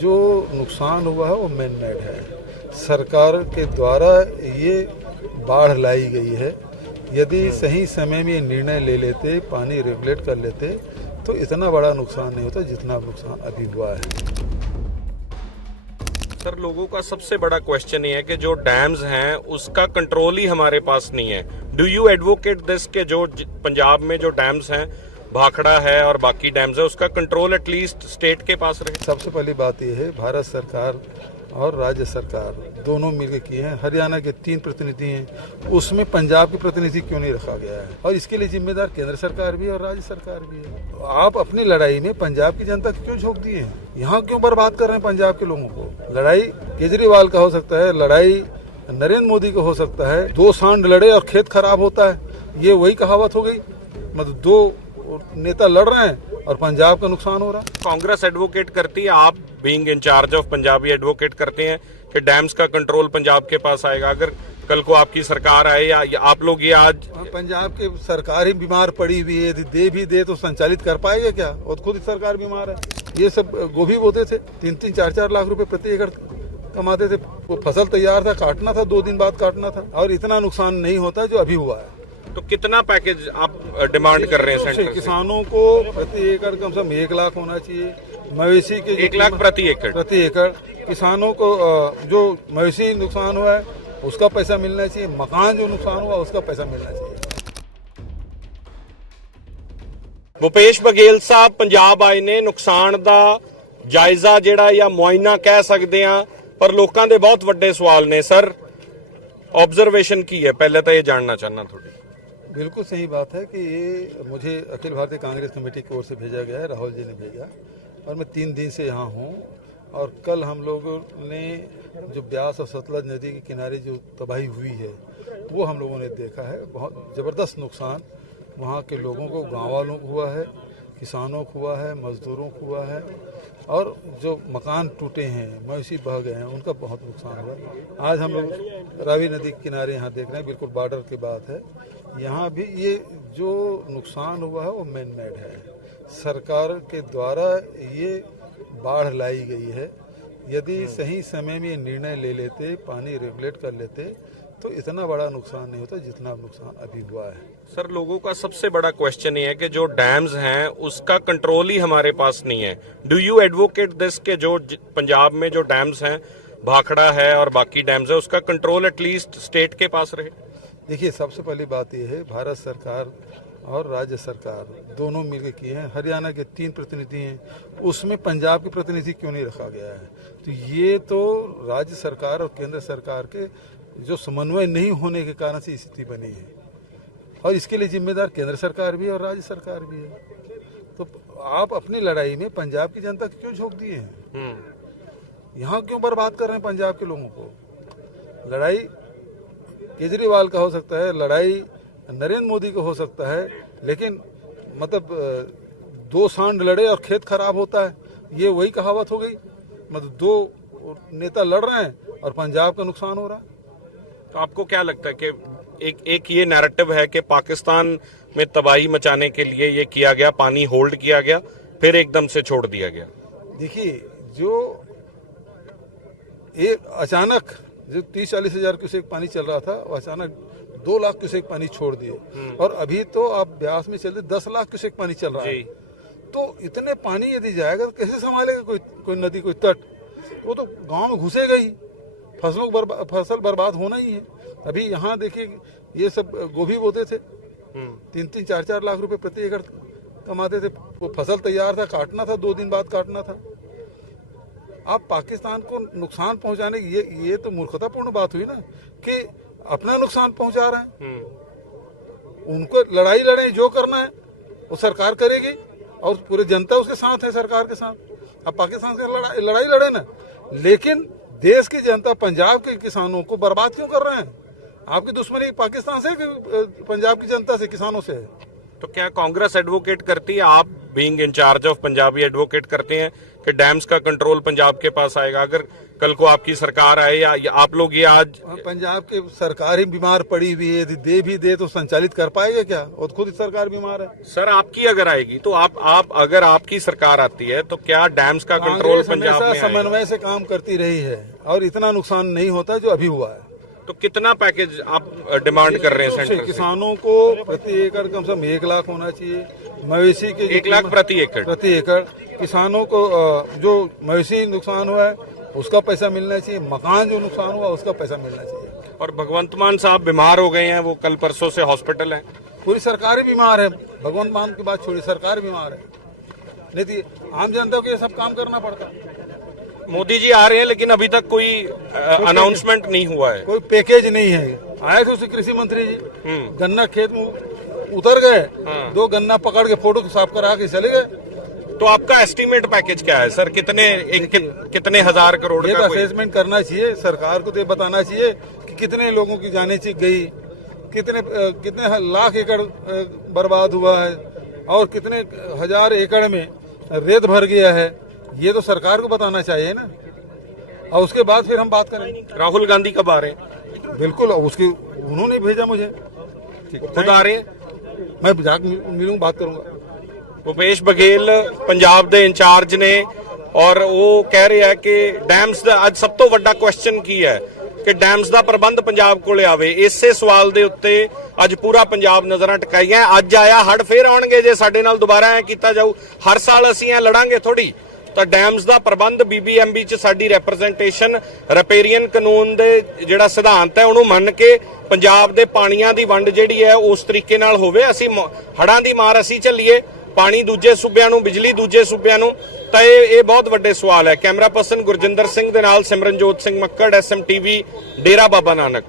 जो नुकसान हुआ है वो मैन मेड है। सरकार के द्वारा ये बाढ़ लाई गई है। यदि सही समय में ये निर्णय ले लेते, पानी रेगुलेट कर लेते, तो इतना बड़ा नुकसान नहीं होता जितना नुकसान अभी हुआ है। सर, लोगों का सबसे बड़ा क्वेश्चन ये है कि जो डैम्स हैं उसका कंट्रोल ही हमारे पास नहीं है। डू यू एडवोकेट दिस के जो पंजाब में जो डैम्स हैं, भाखड़ा है और बाकी डैम्स है, उसका कंट्रोल एटलीस्ट स्टेट के पास रहे? सबसे पहली बात यह है, भारत सरकार और राज्य सरकार दोनों मिलकर किए हैं। हरियाणा के 3 प्रतिनिधि हैं, उसमें पंजाब के प्रतिनिधि क्यों नहीं रखा गया है? और इसके लिए जिम्मेदार केंद्र सरकार भी है और राज्य सरकार भी है। आप अपनी लड़ाई में पंजाब की जनता क्यों झोंक दिए हैं? यहाँ क्यों बर्बाद कर रहे हैं पंजाब के लोगों को? लड़ाई केजरीवाल का हो सकता है, लड़ाई नरेंद्र मोदी का हो सकता है। 2 सांड लड़े और खेत खराब होता है, ये वही कहावत हो गई। मतलब 2 नेता लड़ रहे हैं और पंजाब का नुकसान हो रहा है। कांग्रेस एडवोकेट करती है, आप being in charge of Punjabi advocate करते हैं कि डैम्स का कंट्रोल पंजाब के पास आएगा। अगर कल को आपकी सरकार आए या आप लोग ये आज पंजाब की सरकार ही बीमार पड़ी हुई है, दे भी दे तो संचालित कर पाएगा क्या? और खुद सरकार बीमार है। ये सब गोभी बोते थे, 3-3, 4-4 लाख रुपए प्रति एकड़ कमाते थे। वो फसल तैयार था, काटना था, 2 दिन बाद काटना था, और इतना नुकसान नहीं होता जो अभी हुआ है। तो कितना पैकेज आप डिमांड कर रहे हैं सेंटर से? किसानों को प्रति एकड़ कम से कम 1 लाख होना चाहिए। मवेशी के 1 लाख प्रति एकड़ किसानों को जो मवेशी नुकसान हुआ है उसका पैसा मिलना चाहिए। मकान जो नुकसान हुआ उसका पैसा मिलना चाहिए। भूपेश बघेल ਸਾਹਿਬ ਪੰਜਾਬ ਆਏ ਨੇ, ਨੁਕਸਾਨ ਦਾ ਜਾਇਜ਼ਾ ਜਿਹੜਾ ਜਾਂ ਮੁਆਇਨਾ ਕਹਿ ਸਕਦੇ ਆ, ਪਰ ਲੋਕਾਂ ਦੇ ਬਹੁਤ ਵੱਡੇ ਸਵਾਲ ਨੇ। ਸਰ, ऑब्जर्वेशन की है, पहले तो ये जानना चाहना थोड़ी। बिल्कुल सही बात है कि ये मुझे अखिल भारतीय कांग्रेस कमेटी की ओर से भेजा गया है, राहुल जी ने भेजा, और मैं 3 दिन से यहाँ हूँ। और कल हम लोगों ने जो ब्यास और सतलज नदी के किनारे जो तबाही हुई है वो हम लोगों ने देखा है। बहुत ज़बरदस्त नुकसान वहाँ के लोगों को, गाँव वालों को हुआ है, किसानों को हुआ है, मजदूरों को हुआ है, और जो मकान टूटे हैं, मवेशी बह गए हैं, उनका बहुत नुकसान हुआ है। आज हम लोग रावी नदी के किनारे यहाँ देख रहे हैं, बिल्कुल बॉर्डर की बात है। यहाँ भी ये जो नुकसान हुआ है वो मैन मेड है। सरकार के द्वारा ये बाढ़ लाई गई है। यदि सही समय में ये निर्णय ले लेते, पानी रेगुलेट कर लेते, तो इतना बड़ा नुकसान नहीं होता जितना नुकसान अभी हुआ है। सर, लोगों का सबसे बड़ा क्वेश्चन ये है कि जो डैम्स हैं उसका कंट्रोल ही हमारे पास नहीं है। डू यू एडवोकेट दिस के जो पंजाब में जो डैम्स हैं, भाखड़ा है और बाकी डैम्स है, उसका कंट्रोल एटलीस्ट स्टेट के पास रहे? देखिए, सबसे पहली बात यह है, भारत सरकार और राज्य सरकार दोनों मिलकर किए हैं। हरियाणा के 3 प्रतिनिधि हैं, उसमें पंजाब के प्रतिनिधि क्यों नहीं रखा गया है? तो ये तो राज्य सरकार और केंद्र सरकार के जो समन्वय नहीं होने के कारण से स्थिति बनी है, और इसके लिए जिम्मेदार केंद्र सरकार भी है और राज्य सरकार भी है। तो आप अपनी लड़ाई में पंजाब की जनता क्यों झोंक दिए हैं? यहाँ क्यों बर्बाद कर रहे हैं पंजाब के लोगों को? लड़ाई केजरीवाल का हो सकता है, लड़ाई नरेंद्र मोदी का हो सकता है, लेकिन मतलब 2 सांड लड़े और खेत खराब होता है, ये वही कहावत हो गई। मतलब 2 नेता लड़ रहे हैं और पंजाब का नुकसान हो रहा है। तो आपको क्या लगता है कि एक ये नैरेटिव है कि पाकिस्तान में तबाही मचाने के लिए ये किया गया, पानी होल्ड किया गया, फिर एकदम से छोड़ दिया गया? देखिए, जो एक अचानक जो 30-40 हजार क्यूसेक पानी चल रहा था, वो अचानक 2 लाख क्यूसेक पानी छोड़ दिए, और अभी तो आप ब्यास में चलते 10 लाख क्यूसेक पानी चल रहा है। तो इतने पानी यदि जाएगा तो कैसे संभालेगा कोई नदी, कोई तट? वो तो गांव में घुसेगा ही, फसल बर्बाद होना ही है। अभी यहाँ देखिए, ये सब गोभी बोते थे, 3-3, 4-4 लाख रुपए प्रति एकड़ कमाते थे। वो फसल तैयार था, काटना था, 2 दिन बाद काटना था। आप पाकिस्तान को नुकसान पहुंचाने की ये तो मूर्खतापूर्ण बात हुई ना, कि अपना नुकसान पहुंचा रहे हैं। उनको लड़ाई लड़े, जो करना है वो सरकार करेगी, और पूरी जनता उसके साथ है, सरकार के साथ। अब पाकिस्तान से लड़ाई लड़े ना, लेकिन देश की जनता, पंजाब के किसानों को बर्बाद क्यों कर रहे हैं? आपकी दुश्मनी पाकिस्तान से कि पंजाब की जनता से, किसानों से है? तो क्या कांग्रेस एडवोकेट करती है, आप being in charge of Punjabi advocate करते हैं कि डैम्स का कंट्रोल पंजाब के पास आएगा? अगर कल को आपकी सरकार आए या आप लोग ये आज पंजाब की सरकार ही बीमार पड़ी हुई है, यदि दे भी दे तो संचालित कर पाएगा क्या? और खुद ही सरकार बीमार है। सर आपकी अगर आएगी तो आप अगर आपकी सरकार आती है तो क्या डैम्स का कंट्रोल कांग्रेस पंजाब हमेशा में आएगा? समन्वय से काम करती रही है और इतना नुकसान नहीं होता जो अभी हुआ है। तो कितना पैकेज आप डिमांड कर रहे हैं सेंटर से? किसानों को प्रति एकड़ कम से कम 1 लाख होना चाहिए। मवेशी के 1 लाख प्रति एकड़ किसानों को जो मवेशी नुकसान हुआ है उसका पैसा मिलना चाहिए, मकान जो नुकसान हुआ उसका पैसा मिलना चाहिए। और भगवंत मान साहब बीमार हो गए हैं, वो कल परसों से हॉस्पिटल है। पूरी सरकार ही बीमार है, भगवंत मान की बात छोड़ी, सरकार बीमार है। नहीं तो आम जनता को ये सब काम करना पड़ता है। मोदी जी आ रहे हैं लेकिन अभी तक कोई अनाउंसमेंट नहीं हुआ है। कोई पैकेज नहीं है। आए थे उसे कृषि मंत्री जी, गन्ना खेत में उतर गए, 2 गन्ना पकड़ के फोटो साफ करा के चले गए। तो आपका एस्टीमेट पैकेज क्या है सर? कितने हजार करोड़ ये का? असेसमेंट करना चाहिए सरकार को, तो ये बताना चाहिए कि कितने लोगों की जाने गई, कितने लाख एकड़ बर्बाद हुआ है और कितने हजार एकड़ में रेत भर गया है। ये तो सरकार को बताना चाहिए ना, और उसके बाद फिर हम बात करेंगे। राहुल गांधी कब आ रहे हैं? बिल्कुल, उसकी उन्होंने भेजा मुझे, खुद आ रहे हैं? मैं जाकर मिलूंगा, बात करूंगा। भूपेश बघेल पंजाब ਦੇ ਇੰਚਾਰਜ ਨੇ ਔਰ ਉਹ ਕਹਿ ਰਿਹਾ ਹੈ ਕਿ ਡੈਮਸ ਦਾ ਅੱਜ ਸਭ ਤੋਂ ਵੱਡਾ ਕੁਐਸਚਨ ਕੀ ਹੈ ਕਿ ਡੈਮਸ ਦਾ ਪ੍ਰਬੰਧ ਪੰਜਾਬ ਕੋਲੇ ਆਵੇ। ਇਸੇ ਸਵਾਲ ਦੇ ਉੱਤੇ ਅੱਜ ਪੂਰਾ ਪੰਜਾਬ ਨਜ਼ਰਾਂ ਟਿਕਾਈਆਂ। ਅੱਜ ਆਇਆ ਹੜ ਫੇਰ ਆਉਣਗੇ ਜੇ ਸਾਡੇ ਨਾਲ ਦੁਬਾਰਾ ਐ ਕੀਤਾ ਜਾਊ। ਹਰ ਸਾਲ ਅਸੀਂ ਐ ਲੜਾਂਗੇ ਥੋੜੀ। ਤਾਂ ਡੈਮਸ ਦਾ ਪ੍ਰਬੰਧ ਬੀਬੀਐਮਬੀ ਚ ਸਾਡੀ ਰੈਪਰੈਜ਼ੈਂਟੇਸ਼ਨ ਰਿਪੇਰੀਅਨ ਕਾਨੂੰਨ ਦੇ ਜਿਹੜਾ ਸਿਧਾਂਤ ਹੈ ਉਹਨੂੰ ਮੰਨ ਕੇ ਪੰਜਾਬ ਦੇ ਪਾਣੀਆਂ ਦੀ ਵੰਡ ਜਿਹੜੀ ਹੈ ਉਸ ਤਰੀਕੇ ਨਾਲ ਹੋਵੇ। ਅਸੀਂ ਹੜਾਂ ਦੀ ਮਾਰ ਅਸੀਂ ਝੱਲੀਏ, ਪਾਣੀ ਦੂਜੇ ਸੂਬਿਆਂ ਨੂੰ, ਬਿਜਲੀ ਦੂਜੇ ਸੂਬਿਆਂ ਨੂੰ। ਤਾਂ ਇਹ ਬਹੁਤ ਵੱਡੇ ਸਵਾਲ ਹੈ। ਕੈਮਰਾ ਪਰਸਨ ਗੁਰਜਿੰਦਰ ਸਿੰਘ ਦੇ ਨਾਲ ਸਿਮਰਨਜੋਤ ਸਿੰਘ ਮੱਕੜ, SMTV, ਡੇਰਾ ਬਾਬਾ ਨਾਨਕ।